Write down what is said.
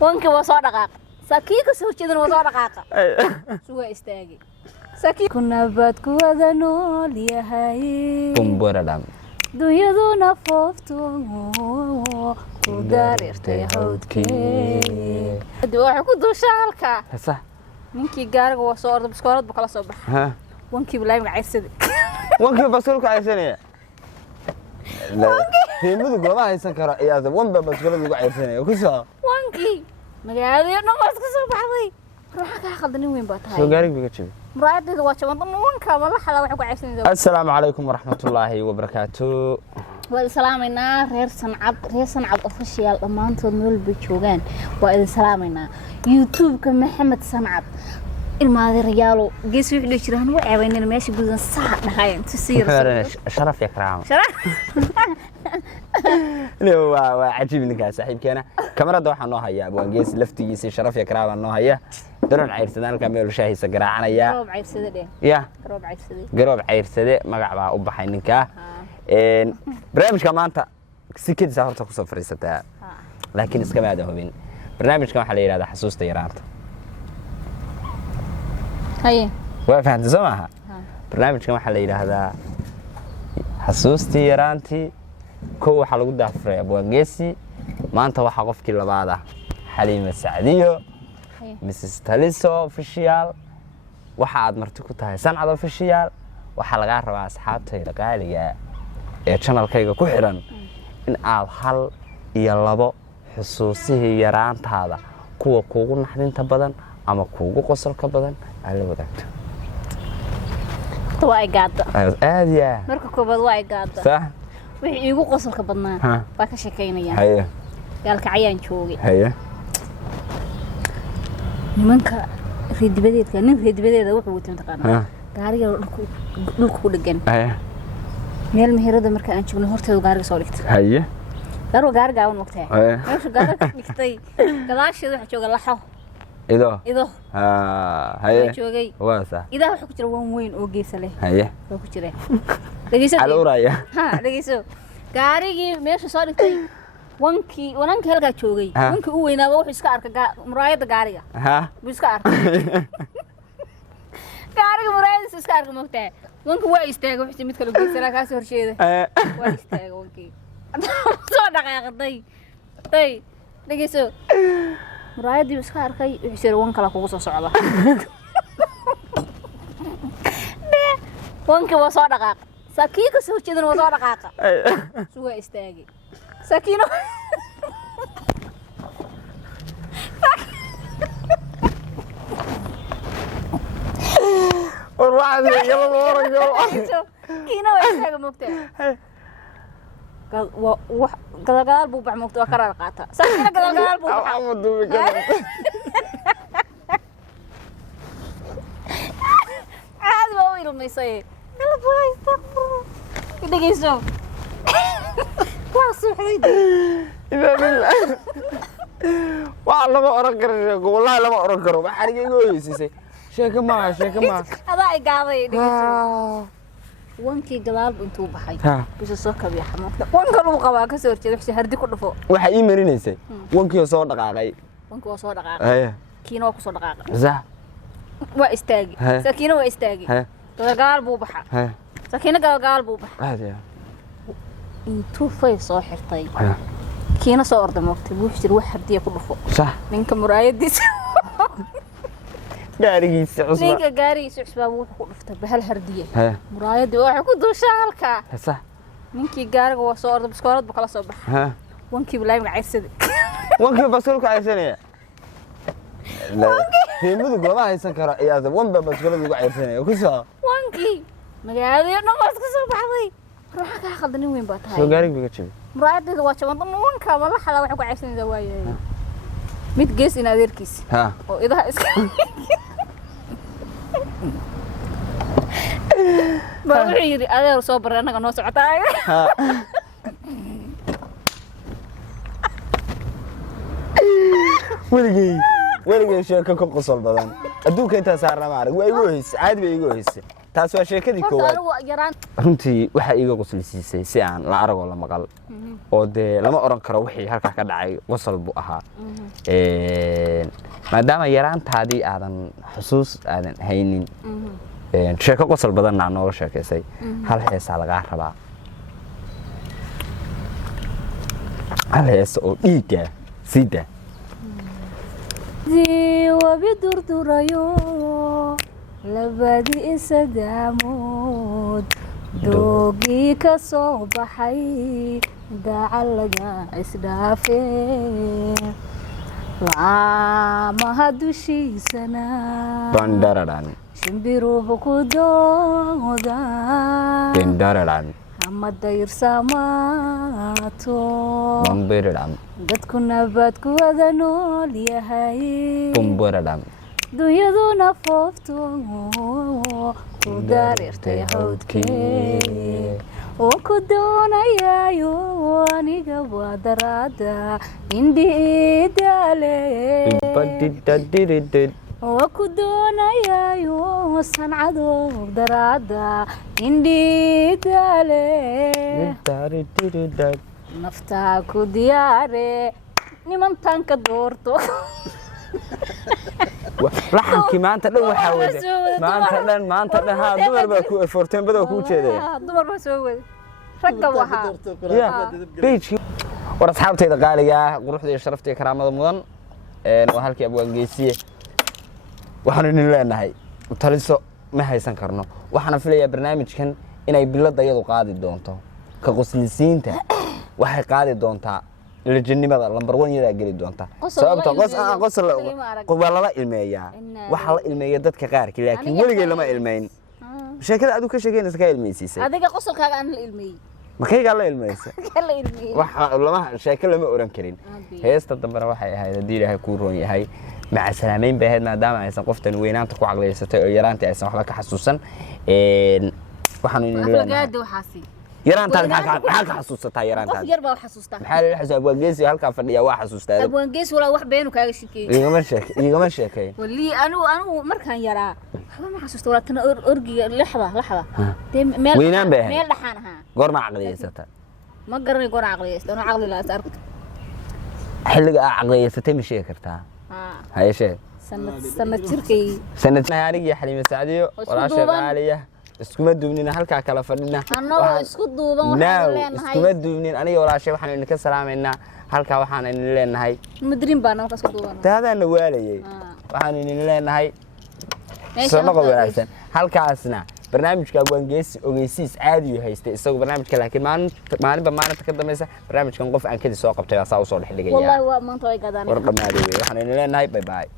wanki waa soo dhaqaaq sakii ka soo jeedan waa soo dhaqaaqa suuga istaagi sakii kuna baad ku wada nool yahay bumburadam dunyaduna foofto ku daarirtay hawdkee waxa ku duushaa halka sax ninkii gaariga waa soo orday biskoolad buu kala soo baxay wanki bilaay magacaysid wanki baskoolka aysanaya Himadu goma haysan karo iyada wanba baskoolada ugu caysanaya ku soo wanki magaalada noqos ka soo baxday ruuxa ka khaldan weyn baa tahay soo gaariga biga jibay muraayadda waa jaban wanka wala xala wax ku caysanaysaa assalaamu calaykum waraxmatullaahi wabarakaatuh waa salaamayna reer sancad official dhamaantood meel bay joogaan waa idin salaamayna youtube-ka maxamed sancad ilmaade riyaalo gees wixii la jiraan waa ceebaynayna meesha gudan sax dhahayn tisiir sharaf ya karaam loo waa cajiib ninka saaxiibkeena kamarada waxaan noo hayaa waa gees laftigiisa sharaf ya karaam noo haya daran ceyrsadaan ka meel shaahisa garaacanaya garoob ceyrsade ya garoob ceyrsade magac baa u baxay ninka barnaamijka maanta si kedis horta ku soo fariisataa laakiin iska maada hubin barnaamijkan waxa la yiraahdaa xasuusta yaraanta haye waa fahanti samaha barnaamijkan waxa la yiraahdaa xasuustii yaraantii koo waxa lagu daafray abwaangeesi maanta waxa qofkii labaad ah Xaliima Sacdiyo Mrs Taliso official waxa aad marti ku tahay Sancad official waxa laga rabaa asxaabtayda qaaliga ee channelkayga ku xiran in aad hal iyo labo xusuusihii yaraantaada kuwa kuugu naxdinta badan ama kuugu qosolka badan aad la wadaagto waa gaada aadiya marka koobaad waa gaada sax wixii igu qosolka badnaa baa ka sheekeynaya haye galka cayaan joogay haye nimanka reedibadeeda wuxuu wataa taqaana gaariga dhulka ku dhagan haye meel meherada marka aan joogno horteedu gaariga soo dhigtay haye gaariga aan waqtay meesha gaariga dhigtay gadaasheeda waxa jooga laxo ido haye joogay waa sax idaa waxa ku jira waan weyn oo geesa leh haye oo ku jira dhageyso aluraya dhageyso gaarigii meesha soo dhigtay wanka halka joogay wanka uu weynaaba wuxuu iska arkay muraayada gaariga buu iska arkay gaariga muraayada iska arkay moogtaa wanka waa istaagay wixii mid kale geesana ka soo horsheeday waa istaagay wankii soo dhaqaaqday dhageyso muraayadii iska arkay wixii sir wanka la kugu soo socda wanka waa soo dhaqaaq sakii ka soo jeedan waa soo dhaqaaqa suuga istaagay sakino والواحد يلا ورا كينا ويساق موقتها قال بو بع موقتها كرر قاطع سكينة قال بو بع عاد ما ويل ما يصير يلا بوي استغفر كده جيسو واصل حيد إذا بالله والله ما أركر والله لما أركره بحرق يقول sheeka ma adaa igaaday dhigayso wankii gadaal intuu baxay bisha soo kabiya xamoodka wanka lagu qabaa ka soo horjeedo wixii hardi ku dhufo waxa ii marinaysay wankii soo dhaqaaqay wanka waa soo dhaqaaqay kiina waa ku soo dhaqaaqay sax waa istaagi sakiina waa istaagi gadaal buu baxay sakiina gadaal buu baxay intuu fay soo xirtay kiina soo orday moogtay buu xir wax hardiya ku dhufo sax ninka muraayadiisa gaarigiisa cusba ninka gaarigiisa cusba wuxuu ku dhuftay bahal hardiye muraayadii waxa ku duushaa halka sax ninkii gaariga waa soo orday biskoolad buu kala soo baxay wankii bilaay magacaysid wankii baskoolka aysanaya himadu goma haysan karo iyada wanba baskoolada ugu caysanaya ku soo wankii magaalada noqos ka soo baxday ruuxa ka khaldan weyn baa tahay soo gaariga biga jibay muraayadda waa jaban wanka wala xala wax ku caysanaysaa waayay mid gees in adeerkiis oo idaha iska baa wuxuu yiri adeer soo baray anaga noo socotaa weligay sheeko ka qosol badan adduunka inta saarna ma arag way igu heysay caadi bay igu heysay taas waa sheekadii horta koowaad anigu yaraan runtii waxa iiga qoslisiisay si aan la aragoo la maqal oo dee lama oran karo wixii halkaa ka dhacay qosol buu ahaa maadaama yaraantaadii aadan xusuus aadan haynin sheeko qosol badanna nooga sheekaysay hal heesaa lagaa rabaa hal heesa oo dhiigga sida wabi durdurayo labadii isagaamood doogii ka soo baxay dacalaga isdhaafee laamaha dushiisana bandararan shimbiruhu ku doodaan bandararan ama dayirsamaato bambararan dadku nabad ku wada nool yahay bambararan dunyaduna foofto ku dareertay hawdkee oo ku doonayaayo aniga waa daraada indhiidale oo ku doonayaayo sancado daraada indhiidale naftaa ku diyaare nimantanka doorto laxankii maanta dhan waxaa wada maanta dhan haa dumar baa ku forteenbada ku jeedaya dumar baa soo wada ragga waxa beejki war asxaabtayda qaaliga ah quruxda iyo sharafta iyo karaamada mudan waa halkii abwaan geesiye waxaanu idin leenahay taliso ma haysan karno waxaana filayaa barnaamijkan inay bilada iyadu qaadi doonto ka qoslisiinta waxay qaadi doontaa lajannimada lambar 1 yadaa geli doonta sababta qosol lala ilmeeyaa waxa la ilmeeya dadka qaarkii laakiin weligay lama ilmeyn sheekada aad ka sheegaynaysa ka ilmeysiisay adiga qosolkaaga aan la ilmeeyay makayga la ilmeysa la ilmeeyay waxa lama sheeko lama oran karin heesta dambana waxay ahayd hadii ilaahay ku roon yahay maca salaameyn baa maadaama aysan qoftan weynaanta ku caqliyeysatay oo yaraantii aysan waxba ka xasuusan waxaanu idin leenahay yaraantaad maxaa ka xasuusataa yaraantaad qof yar baa xasuustaa maxaa la xasuustaa abwaan geesi halka fadhiya waa xasuustaa abwaan geesi wala wax beenu kaaga shikeeyay igama sheekay wali anigu markaan yaraa waxba ma xasuusta wala tan orgiga laxda weynaan baa meel dhaxan ahaa goorma caqliyeysata ma garanay goor caqliyeysata anoo caqli la arko xilliga caqliyeysatay ma sheegi kartaa hayshee sanad jirkay sanad aniga iyo Xaliima Saacdiyo walaasha qaaliya iskuma duubnina halka kala fadhina anoo isku duuban waxaan leenahay iskuma duubnin aniga walaashay waxaan idin salaameynaa halka waxaan idin leenahay mudrin baan halka isku duuban taadana waalayay waxaan idin leenahay soo noqon wanaagsan halkaasna barnaamijka abwaan geesi ogeysiis caadi u haystay isagu barnaamijka laakiin maalinba maalinta ka dambaysa barnaamijkan qof aan kadi soo qabtay asaa u soo dhexdhigaya wallahi waa maanta way gadaan war dhamaaday waxaan idin leenahay bye bye